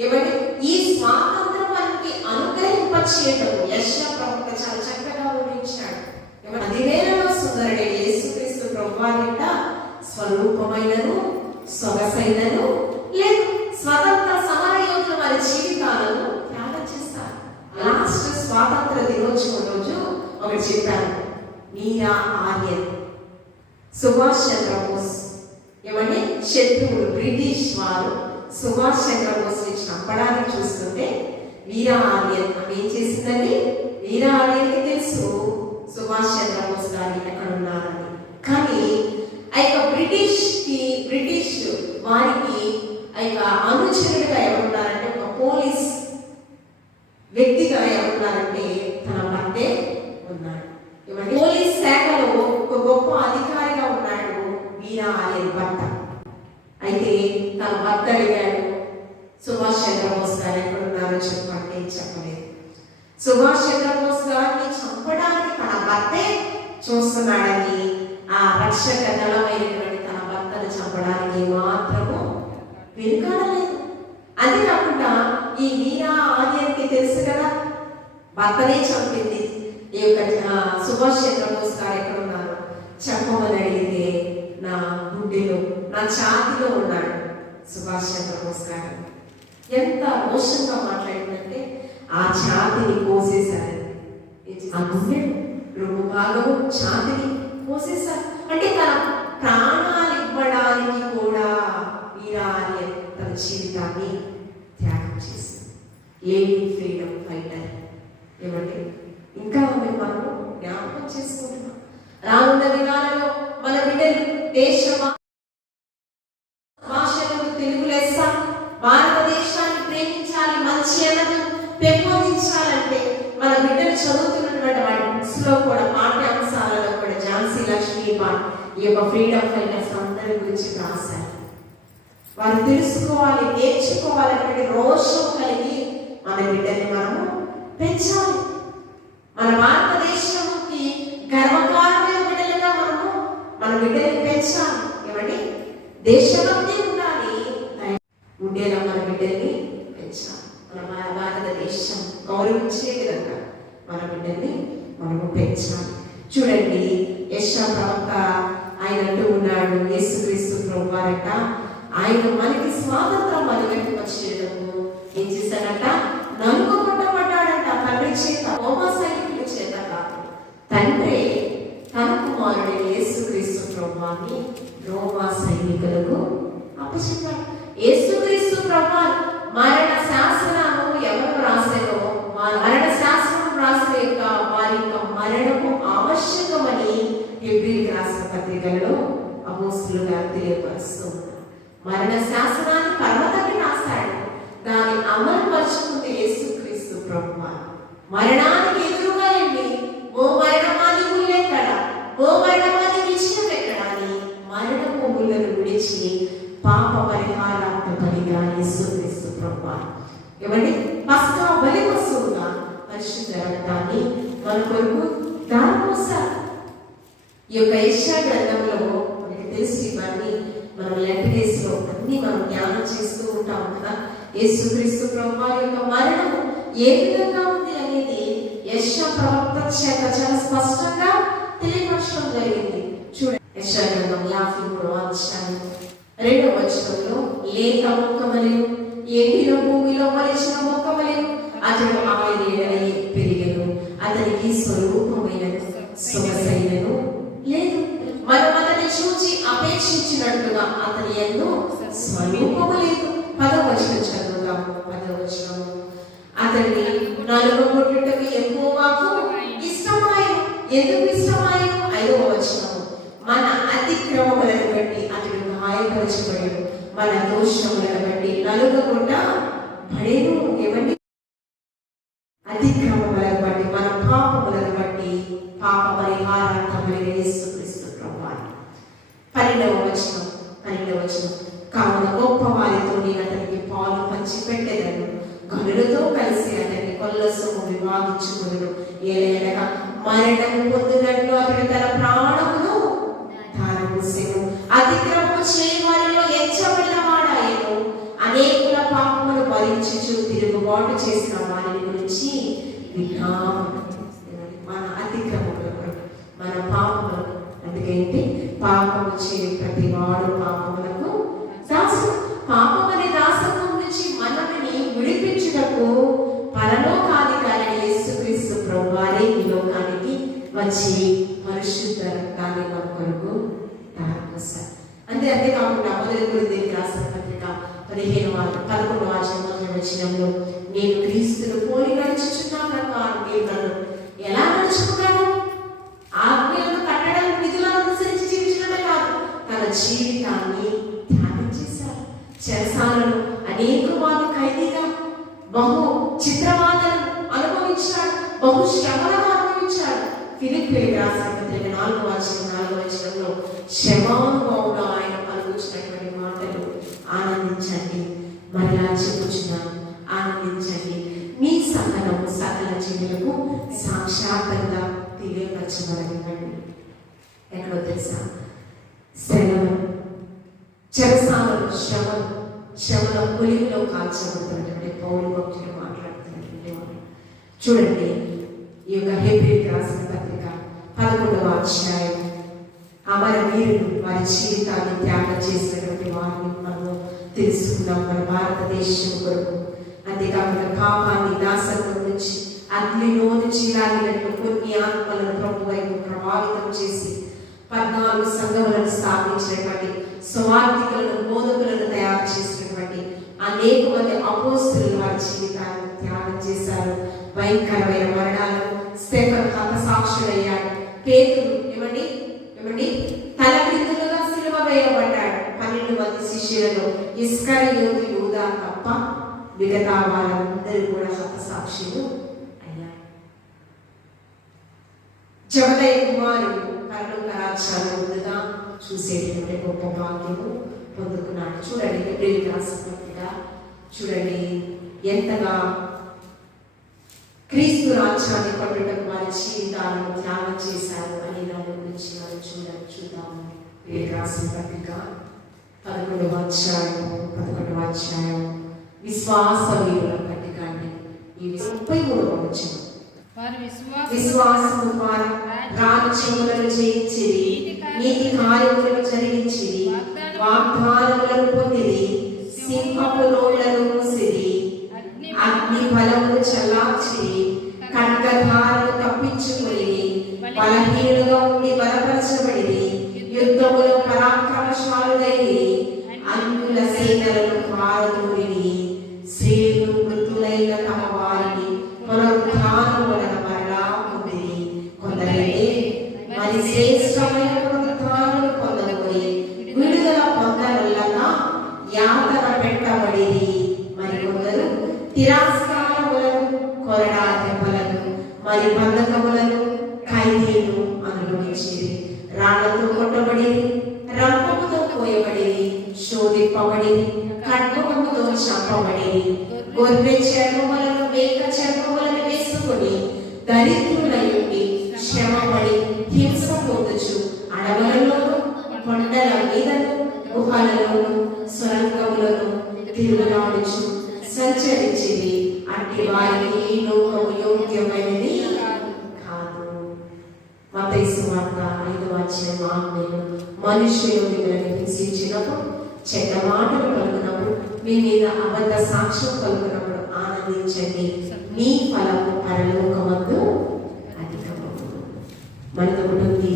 ఎవరి ఈ స్వాతంత్రం మనకి అనుగ్రహింపచేయటకు యెషయా ప్రవక్త చాలా చక్కగా వివరించాడు. 10,000లో సుందరుడైన యేసుక్రీస్తు ప్రభువారి యొక్క స్వరూపమైనను సొగసైనను లేదు. స్వతంత్ర సమర యోధుల వారి జీవితాలను త్యాగం చేస్తారు. లాస్ట్ స్వాతంత్ర దినోత్సవం రోజు ఒకటి చెప్పాను, మీరా ఆర్యన్, సుభాష్ చంద్రబోస్. ఏమంటే శత్రువులు బ్రిటిష్ వారు సుభాష్ చంద్రబోస్ ని చంపడానికి చూస్తుంటే వీరా ఆర్యన్ ఆమె ఏం చేసిందండి? వీరా ఆర్యన్కి తెలుసు సుభాష్ చంద్రబోస్ గారు ఎక్కడ ఉన్నారని. కానీ ఆ యొక్క బ్రిటిష్ వారికి ఆ యొక్క అనుచరుడుగా ఎవరున్నారంటే, ఒక పోలీస్ వ్యక్తిగా ఎవరున్నారంటే తన భర్తే ఉన్నాడు. పోలీస్ శాఖలో ఒక గొప్ప అధికారిగా ఉన్నాడు సుభాష్ చంద్రబోస్ గారిని చంపడానికి తన భర్తే చూస్తున్నాడని ఆ రక్షక దళమైనటువంటి తన భర్తను చంపడానికి మాత్రము వెనుకాడలేదు. అంతేకాకుండా ఈ వీరా ఆర్యన్కి తెలుసు కదా, భర్తనే చంపింది. ఈ యొక్క సుభాష్ చంద్రబోస్ గారు ఎక్కడ ఉన్నారు చెప్పమని అడిగితే నా గుండెలో నా ఛాతీలో ఉన్నాడు సుభాష్ చంద్రబోస్ గారు. ఎంత రోషంగా మాట్లాడిందంటే ఆ ఛాతిని కోసేశారు. ఆ గుండె రెండు భాగము ఛాతిని కోసేశారు. అంటే తన ప్రాణాలు ఇవ్వడానికి కూడా వీరా ఆర్యన్ తన జీవితాన్ని త్యాగం చేసింది. Lady freedom fighter. ఏమంటే ఇంకా మనం జ్ఞాపకం చేసుకుంటున్నాం. రానున్న దినాలలో మన బిడ్డలు దేశ భాషలను తెలుగు లెస్స భారతదేశాన్ని ప్రేమించాలి, మంచి అన్నది పెంపొందించాలంటే మన బిడ్డలు చదువుతున్నటువంటి వాటి బుక్స్ లో కూడా పాఠ్యాంశాలలో కూడా ఝాన్సీ లక్ష్మీబాయి ఈ యొక్క ఫ్రీడమ్ ఫైటర్స్ అందరి గురించి రాశారు. వారు తెలుసుకోవాలి, నేర్చుకోవాలనేటువంటి రోషం కలిగి మన బిడ్డని మనము పెంచాలి. మన భారతదేశానికి గర్వకారమైన బిడ్డలుగా మనము మన బిడ్డని పెంచాలి. ఏమండి, దేశభక్తి ఉండాలి, ఉండేలా మన బిడ్డల్ని పెంచాలి. మన భారతదేశం గౌరవించే విధంగా మన బిడ్డల్ని మనము పెంచాలి. చూడండి, యెషయా ప్రవక్త ఆయన అంటూ ఉన్నాడు, యేసుక్రీస్తు ప్రభువారట ఆయన మనకి స్వాతంత్రం మనకి వచ్చేటప్పుడు ఏం చేశాడట, నలుగు కొట్టబడ్డాడట. తండ్రి చేత, రోమా సైనికుల చేత కాదు, తండ్రి తన కుమారుడైన యేసుక్రీస్తు ప్రభువాన్ని రోమా సైనికులకు అప్పచెప్పాడు. యేసుక్రీస్తు ప్రభువు మరణ శాసనము ఎవరు రాశారో మరణ శాసనం రాసిన యొక్క వారి యొక్క మరణము ఆవశ్యకమని హెబ్రీయులకు రాసిన పత్రికలలో అపోస్తలులు గారు తెలియపరుస్తూ ఉన్నారు. మరణ శాసనాన్ని పర్వతాన్ని రాశాడు, దాన్ని అమలు పరుచుకుంటే యేసుక్రీస్తు ప్రభువు మరణానికి ఎదురుగా వెళ్ళి ఓ మరణమాని ముల్లెక్కడ, ఓ మరణమాని విజయం ఎక్కడ అని మరణపు ముళ్ళను విడిచి పాప పరిహారాత్మ బలిగా యేసుక్రీస్తు ప్రభువు ఏమండి పస్కా బలి వస్తువుగా పరిశుద్ధ రక్తాన్ని మన కొరకు దారిపోసారు. ఈ యొక్క యెషయా గ్రంథంలో మనకి తెలిసి ఇవన్నీ మనం లెంట్ డేస్ లో అన్ని మనం జ్ఞానం చేస్తూ ఉంటాం కదా. యేసుక్రీస్తు ప్రభువు యొక్క మరణం ఏ విధంగా ఉంది అనేది యెషయా ప్రవక్త చేత చాలా స్పష్టంగా తెలియపరచడం జరిగింది. చూడండి, యెషయా గ్రంథం 53వ అధ్యాయం 2వ వచనంలో, లేత మొక్కమలేను, ఎండిన భూమిలో మొలిచిన మొక్కమలేను, అతడు ఆయన పెరిగెను, అతనికి స్వరూపమైన సొగసైనను లేదు, మనం అతన్ని చూచి అపేక్షించినట్టుగా అతని యందు స్వరూపము లేదు. 10వ వచనం చదువుతాము. 10వ వచనం, అతన్ని నలుగుబొట్టుటకు యెహోవాకు ఇష్టమాయెను. ఎందుకు ఇష్టమాయెను? 5వ వచనం, మన అతిక్రమములను బట్టి అతడు గాయపరచబడెను, మన దోషములను బట్టి నలుగగొట్టబడెను. ఏమండి, అతిక్రమములను బట్టి మన పాపములను బట్టి పాప పరిహారార్థమైన యేసుక్రీస్తు ప్రభువు. 12వ వచనం, కావున గొప్ప వారితో నేను అతనికి పాలు పంచి పెట్టెదను, గనులతో కలిసి అతన్ని కొల్ల సొమ్ము విభాగించుకొనును. ఏలయనగా మరణము పొందినట్లు అతడు తన ప్రాణమును ధారపోసెను, అతిక్రమము చేయవారిలో ఎంచబడిన వాడాయెను, అనేకుల పాపములు భరించుచు తిరుగుబాటు చేసిన వారిని గురించి విన్నాము. మన అతిక్రమముల కొరకు, మన పాపములకు, అందుకేంటి పాపము చేయు ప్రతి వాడు పాపములకు దాసుడు. పాపమనే దాసత్వం నుంచి మనల్ని విడిపించుటకు పరలోకాధికారి యేసుక్రీస్తు ప్రభువారే ఈ లోకానికి వచ్చి పరిశుద్ధ రక్తాన్ని మన కొరకు ధారపోశారు. అంతేకాకుండా మొదటి కొరింథీయులకు రాసిన పత్రిక 11వ వచనంలో, నేను క్రీస్తును పోలి నడుచుచున్నాను కనుక మీరు నన్ను ఎలా నడుచుకున్నాను? ఆజ్ఞలను, కట్టడలను, విధులను అనుసరించి జీవించడమే కాదు, తన జీవితాన్ని త్యాగం చేశారు. చెరసాలను అనేక వారు ఖైదీగా బహు చిత్రవాదలను అనుభవించాడు, బహు శ్రమలను అనుభవించాడు. ఫిలిప్పీయులకు రాసిన పత్రిక 4వ వచనంలో శ్రమానుభవంలో ఆయన పలుకుచ్చినటువంటి మాటలు, ఆనందించండి, మరలా చెప్పుచున్నాను, ఆనందించండి, మీ సహనము సకల జీవులకు సాక్షాత్తంగా తెలియపరచబడిందండి. ఎక్కడో తెలుసా? శ్రమలు, చెరసాలలో శ్రమల పులిలో కాల్చబడుతున్నటువంటి పౌలు భక్తులు మాట్లాడుతున్నటువంటి వారు. చూడండి, ఈ యొక్క హెబ్రీయులకు రాసిన పత్రిక 11వ అధ్యాయం. అమర వీరులు వారి జీవితాన్ని త్యాగం చేసినటువంటి వారిని మనము తెలుసుకున్నాం. మన భారతదేశం కొరకు, అంతేకాకుండా పాపాన్ని, దాసత్వం నుంచి, అగ్నిలో నుంచి లాగినట్లు కొన్ని ఆత్మలను ప్రభు వైపు ప్రభావితం చేసి 14 సంఘములను స్థాపించినటువంటి స్వార్థికులను, బోధకులను తయారు చేసినటువంటి అనేక మంది అపోస్తలులు వారి జీవితాన్ని త్యాగం చేశారు. భయంకరమైన మరణాలు. స్టెఫెను హతసాక్షుడయ్యాడు. పేతురు ఏమండి తల క్రిందులుగా సిలువ వేయబడ్డాడు. 12 మంది శిష్యులలో ఇస్కరియోతు యూదా తప్ప మిగతా వారందరూ కూడా హతసాక్షులు అయ్యారు. జబదయి కుమారుడు పరలోక రాజ్యాన్ని ముందుగా చూసేటువంటి గొప్ప భాగ్యము పొందుకున్నాడు. చూడండి, హెబ్రీయులకు రాసిన పత్రిక చూడండి, ఎంతగా క్రీస్తు రాజ్యాన్ని కట్టుటకు వారి జీవితాలను త్యాగం చేశారు అని దాని గురించి మనం చూద్దాము. హెబ్రీయులకు రాసిన పత్రిక 11వ అధ్యాయం విశ్వాస వీరుల పట్టిక అండి. ఈ 33వ వచనం. విశ్వాసము ద్వారా రాజ్యములను జయించిరి, నీతి కార్యములను జరిగించిరి, వాగ్దానములను పొందిరి, సింహపు నోళ్లను మూసిరి, అగ్ని బలమును చల్లార్చిరి, ఖడ్గధారను తప్పించుకొని, బలహీనులుగా ఉండి బలపరచబడిరి, యుద్ధములో పరాక్రమశాలులైరి, అన్యుల సేనలను పారదూరిరి, స్త్రీలు మృతులైన తమ వారిని పునరుద్ధానం వలన మరలా పొందిరి. కొందరైతే మరి శ్రేష్టమైన పునరుద్ధానమును పొందబోయి విడుదల పొందవలన యాతన పెట్టబడిరి. మరి కొందరు తిరస్కారములను, కొరడా దెబ్బలను, మరి బంధకములను, ఖైదీలు అనుభవించిరి. రాళ్లతో కొట్టబడిరి, రంపముతో కోయబడిరి, శోధింపబడిరి, ఖడ్గముతో చంపబడిరి. గొర్రె చర్మములను, మేక చర్మములను వేసుకొని దరిద్రులయుండి శ్రమపడి హింస పొందుచు అడవులలోను, కొండల మీదను, గుహలలోను, సొరంగములను తిరుగులాడుచు సంచరించింది. అట్టి వారికి ఈ లోకము యోగ్యమైనది కాదు. మత్తయి సువార్త 5వ అధ్యాయం 6 మనుషులు మిమ్మల్ని హింసించినప్పుడు, చెడ్డ మాటలు పలుకున్నప్పుడు, మీ మీద అబద్ధ సాక్ష్యం పలుకున్నప్పుడు ఆనందించండి, మీ ఫలము పరలోకమందు అధికమగు. మనకు ఉంటుంది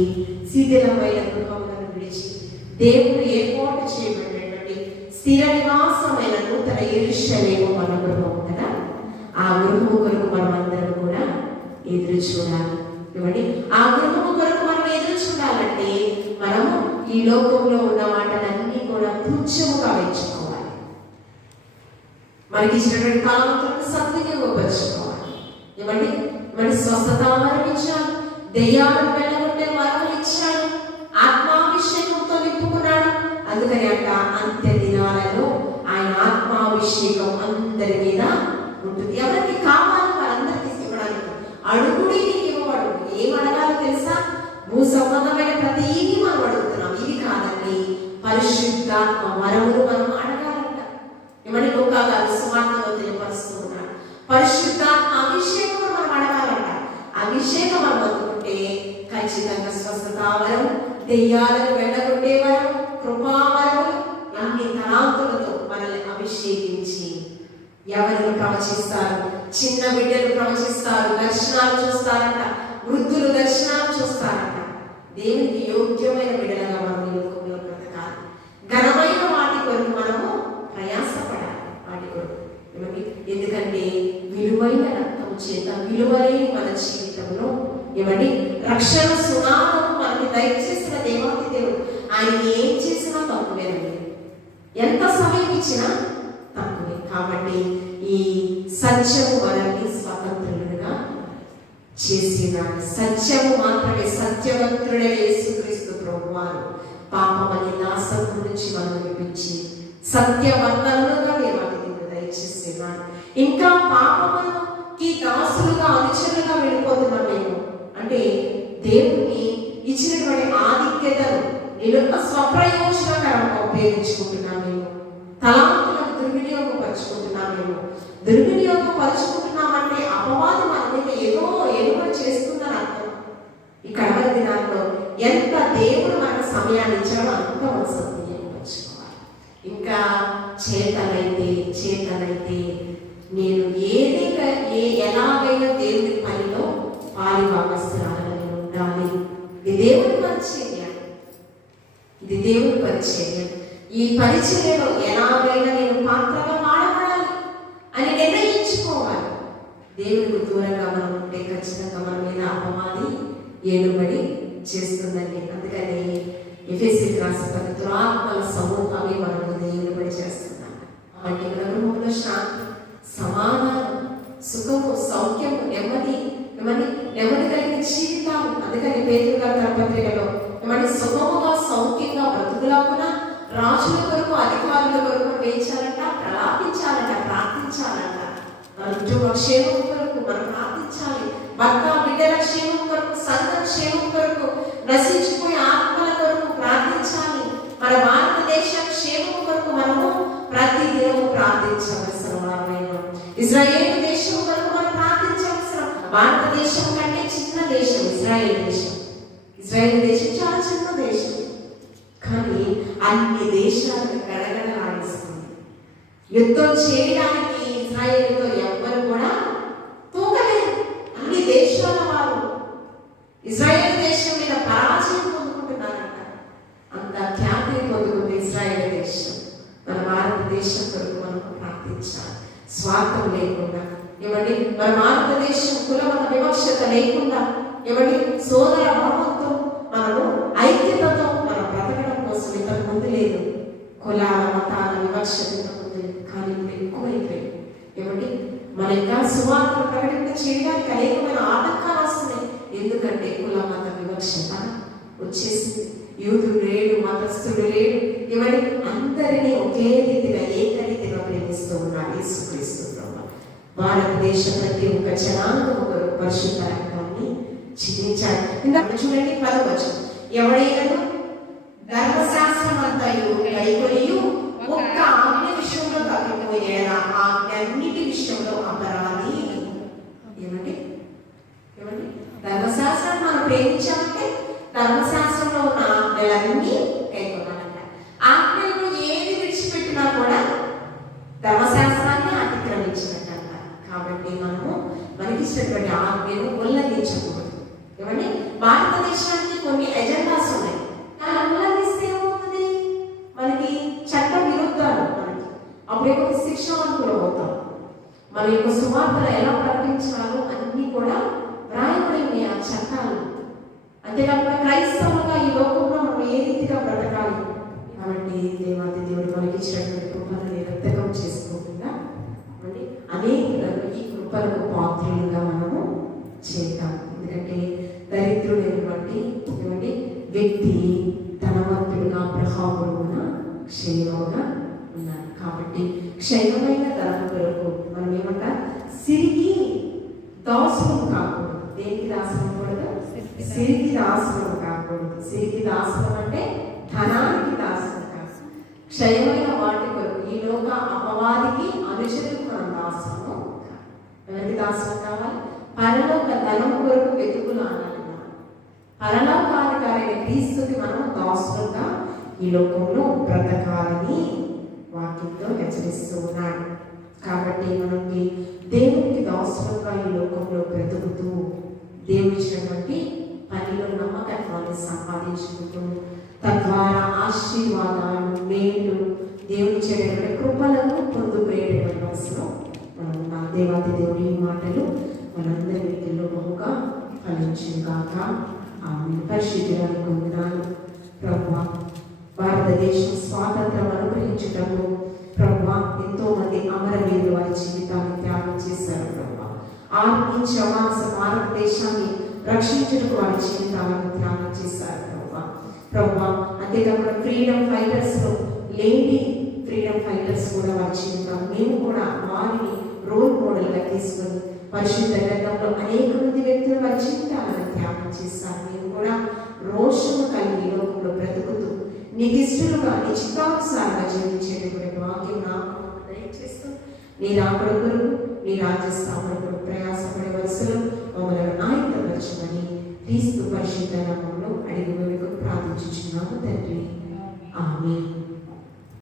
శిథిలమైన గృహములను విడిచి దేవుడు ఏర్పాటు చేయబడినటువంటి స్థిర నివాసమైన నూతన యెరూషలేము మన గృహం కదా. ఆ గృహము కొరకు మనం అందరం కూడా ఎదురు చూడాలి. ఇవ్వండి, ఆ గృహము కొరకు మనం ఎదురు చూడాలంటే మనము ఈ లోకంలో ఉన్న వాటలన్నీ కూడా తుచ్చముగా ఎంచుకోవాలి. మనకి ఇచ్చినటువంటి కాలంతో సద్వినియోగపరచుకోవాలి. ఇవ్వండి, మన స్వస్థత వరం ఇచ్చాడు, దెయ్యాలను వెళ్ళగొట్టే వరం ఇచ్చాడు, ఆత్మాభిషేకంతో నింపుకున్నాడు. అందుకని అంట అంత్య దినాలలో ఆయన ఆత్మాభిషేకం అందరి మీద ఉంటుంది. ఎవరికి కావాలి వారందరికీ ఇవ్వడానికి. అడుగుడి నీకు ఇవ్వబడు. ఏం అడగాలో తెలుసా? భూ సంబంధమైన ప్రతిదీ మనం అడుగుతున్నాం. ఇది కాదండి, పరిశుద్ధాత్మ వరములు మనం అడగాలంట. ఏమని గారు సువార్తలో తెలియపరుస్తూ ఉన్నాడు. పరిశుద్ధాత్మ అభిషేకం మనం అడగాలంట. అభిషేకం మనం అందుకుంటే ఖచ్చితంగా స్వస్థత వరం, దెయ్యాలను వెళ్ళగొట్టే వరం, కృపావరములు, అన్ని తలాంతులతో మనల్ని అభిషేకించి ఎవరు ప్రవచిస్తారు? చిన్న బిడ్డలు ప్రవచిస్తారు, దర్శనాలు చూస్తారంట, వృద్ధులు దర్శనాలు చూస్తారంట. దేవునికి యోగ్యమైన బిడ్డలుగా మనం ఈ లోకంలో బ్రతకాలి. ఘనమైన వాటి కొరకు మనము ప్రయాసపడాలి. వాటి కొరకు ఎందుకంటే విలువైన రక్తం చేత విలువైన మన జీవితంలో ఏమండి రక్షణ సునామం మనకి దయచేసిన దేవాది దేవుడు. ఆయనకి ఏం చేసినా తక్కువేనండి, ఎంత సమయం ఇచ్చినా తక్కువే. కాబట్టి ఈ సత్యము మనల్ని స్వతంత్రులుగా చేసినాడు. సత్యము మాత్రమే, సత్యవంతుడైన యేసుక్రీస్తు ప్రభువారు పాపమని నాశనం నుంచి మనం విడిపించి సత్యవంతులుగా దేవాది దేవుడు దయచేసినాడు. ఇంకా పాపమును దాసులుగా అనుచరులుగా వెళ్ళిపోతున్నాం మేము. అంటే దేవుని ఇచ్చినటువంటి ఆధిక్యతను నేను స్వప్రయోజనకరంగా ఉపయోగించుకుంటున్నాం మేము. తలాంతులను దుర్వినియోగపరుచుకుంటున్నాం మేము. దుర్వినియోగపరుచుకుంటున్నామంటే అపవాదం మన మీద ఏదో ఎలుబడి చేస్తుందని అర్థం. ఈ కడవరి దినాల్లో ఎంత దేవుడు మనకు సమయాన్ని ఇచ్చాడో అంత మనం సద్వినియోగపరచుకోవాలి. ఇంకా చేతనైతే నేను ఎలాగైనా దేవుడి పనిలో పాలిభాగస్తురాలని ఉండాలి. ఇది దేవుడి పరిచర్య. ఈ పరిచర్యలో ఎలాగైనా నేను పాత్రగా మాడబడాలి అని నిర్ణయించుకోవాలి. దేవుడికి దూరంగా మనం ఉంటే ఖచ్చితంగా మన మీద అపవాది ఏలుబడి చేస్తుందండి. అందుకని ఎఫెసీయులకు రాసిన పత్రిక దురాత్మల సమూహమే మన మీద ఏలుబడి చేస్తున్నాం. అంటే మన గృహంలో శాంతి, సమాధానం, సుఖము, సౌఖ్యము, నెమ్మది కలిగిన జీవితాలు. అందుకని పేతురు గారి తన పత్రికలో సుఖముగా సౌఖ్యంగా బ్రతుకులాగున రాజుల కొరకు అధికారుల కొరకు వేచాలంట, ప్రలాపించాలంట, ప్రార్థించాలంట. మన కుటుంబ క్షేమం కొరకు మనం ప్రార్థించాలి. భర్త బిడ్డల క్షేమం కొరకు, సంఘ క్షేమం కొరకు, నశించిపోయే ఆత్మల కొరకు ప్రార్థించాలి. మన భారతదేశ క్షేమం కొరకు మనము ప్రతి దినము ప్రార్థించవలసిన వారమైన ఇజ్రాయేల్ దేశం కొరకు మనం ప్రార్థించవలసిన. భారతదేశం కంటే చిన్న దేశం ఇజ్రాయేల్ దేశం. ఇజ్రాయేల్ దేశం చాలా చిన్న దేశం, కానీ అన్ని దేశాలను గడగడలాడిస్తుంది. యుద్ధం చేయడానికి ఇజ్రాయేలుతో ఎవ్వరు కూడా తూగలేదు. అన్ని దేశాల వారు ఇజ్రాయేల్ దేశం మీద పరాజయం పొందుకుంటున్నారంట. అంత ఖ్యాతిని పొందుకుంది ఇజ్రాయేల్ దేశం. మన భారతదేశం కొరకు మనం ప్రార్థించాలి, స్వార్థం లేకుండా. మన భారతదేశం కులమత వివక్షత లేకుండా, సోదర భావంతో, మనము ఐక్యతతో మనం బ్రతకడం కోసం ఇంతకు ముందు లేదు. కులాల మతాల వివక్షత ఇంతకు ముందు, కానీ ఇప్పుడు ఎక్కువైపోయింది. మన ఇంకా సువార్తను ప్రకటన చేయడానికి అనేకమైన ఆటంకాలు వస్తున్నాయి. ఎందుకంటే కుల మత వివక్షత వచ్చేసింది. యూదుడు లేడు, మతస్థుడు లేడు. అందరినీ ఒకే రీతిగా ఏకరీతిగా ప్రేమిస్తూ ఉన్నాడు యేసుక్రీస్తు. భారతదేశ ప్రతి ఒక్క జనాంగం ఒక పరిశుద్ధ రక్తాన్ని చిందించాడు. ఇందాక చూడండి 10వ వచనం, ఎవడైనా ధర్మశాస్త్రం అంతయు కైకొనియు ఒక్క ఆజ్ఞ విషయంలో తప్పిపోయేలా ఆజ్ఞన్నిటి విషయంలో అపరాధి. ధర్మశాస్త్రాన్ని మనం ప్రేమించామంటే ధర్మశాస్త్రంలో ఉన్న ఆజ్ఞలన్నీ కైకొనాలంట. ఆజ్ఞలను ఏది విడిచిపెట్టినా కూడా ధర్మశాస్త్రాన్ని అతిక్రమించినట్టు. కాబట్టి మనకిచ్చినటువంటి ఆజ్ఞను ఉల్లంఘించకూడదు. భారతదేశానికి కొన్ని ఎజెండాస్ ఉన్నాయి. దాన్ని ఉల్లంఘిస్తే ఏమవుతుంది? మనకి చట్ట విరుద్ధాలు, అప్పుడేమో శిక్షావంతులు అవుతాం. మన యొక్క సువార్తలు ఎలా ప్రకటించాలో అన్ని కూడా వ్రాయబడి ఆ చట్టాలు. అంతేకాకుండా క్రైస్తవులుగా ఈ లోకంలో మనం ఏ రీతిగా బ్రతకాలి. కాబట్టి దేవుడు మనకి ఇచ్చినటువంటి కృపను నిరర్థకం చేసుకోకుండా అనేకులను ఈ కృపలకు పాత్రలుగా మనము చేద్దాం. ఎందుకంటే దరిద్రుడైనటువంటి వ్యక్తి ధనవంతుడుగా అబ్రహామున క్షేమముగా ఉన్నాడు. కాబట్టి క్షేమమైన ధనం కొరకు మనం సిరికి దాసులం కాకూడదు. దేనికి దాసులం కూడదు? సిరికి దాసులం కాకూడదు. సిరికి దాసులం అంటే ధనానికి దాసులం కాదు. క్షయమైన వాటి కొరకు ఈ లోక అపవాదికి అనుచరులకు మనం దాసులము. ఎవరికి దాసులం కావాలి? పరలోక ధనం కొరకు వెతుకులాడాలి. పరలోకాధికారైన క్రీస్తుకి మనం దాసులుగా ఈ లోకంలో బ్రతకాలని వాక్యంతో హెచ్చరిస్తూ ఉన్నాడు. కాబట్టి మనకి దేవునికి దాసులుగా ఈ లోకంలో బ్రతుకుతూ దేవుడిచ్చినటువంటి పనిలో నమ్మకత్వాన్ని సంపాదించుకుంటూ తద్వారా ఆశీర్వాదాలు, మేలు, దేవుడిచ్చేటటువంటి కృపలను పొందుకునేటటువంటి వయసులో మనం నా దేవాది దేవుడి మాటలు మనందరి వీటిల్లో బహుగా ఫలించుగాక. ఆమె పరిశుద్ధులను పొందినాను. ప్రభువా, భారతదేశం స్వాతంత్రం అనుగ్రహించటము ప్రభువా ఎంతో మంది అమరవీరులు వారి జీవితాన్ని త్యాగం చేశారు. ప్రభువా, ఆర్మించి అమాంస భారతదేశాన్ని రక్షించడానికి వారి జీవితాలను త్యాగం చేశారు. ప్రభువా, అంతేకాకుండా ఫ్రీడమ్ ఫైటర్స్ లేని ఫ్రీడమ్ ఫైటర్స్ కూడా వారి జీవితాలు మేము కూడా వారిని రోల్ మోడల్గా తీసుకొని పరిశుద్ధ గ్రంథంలో అనేక మంది వ్యక్తులు వారి జీవితాలను త్యాగం చేశారు. మేము కూడా రోషము కలిగి ఈ లోకంలో బ్రతుకుతూ నీకు ఇష్టలుగా నీ చిత్తానుసారంగా జీవించేటటువంటి వాక్యం నాకు దయచేస్తూ నీ రాకడ కొరకు నీ రాజ్య స్థాపన కొరకు ప్రయాసపడే వరుసలో మమ్మల్ని ఆయత్తపరచమని క్రీస్తు పరిశుద్ధ నామములో అడిగి వేడుకొని ప్రార్థించుచున్నాము తండ్రి. ఆమేన్.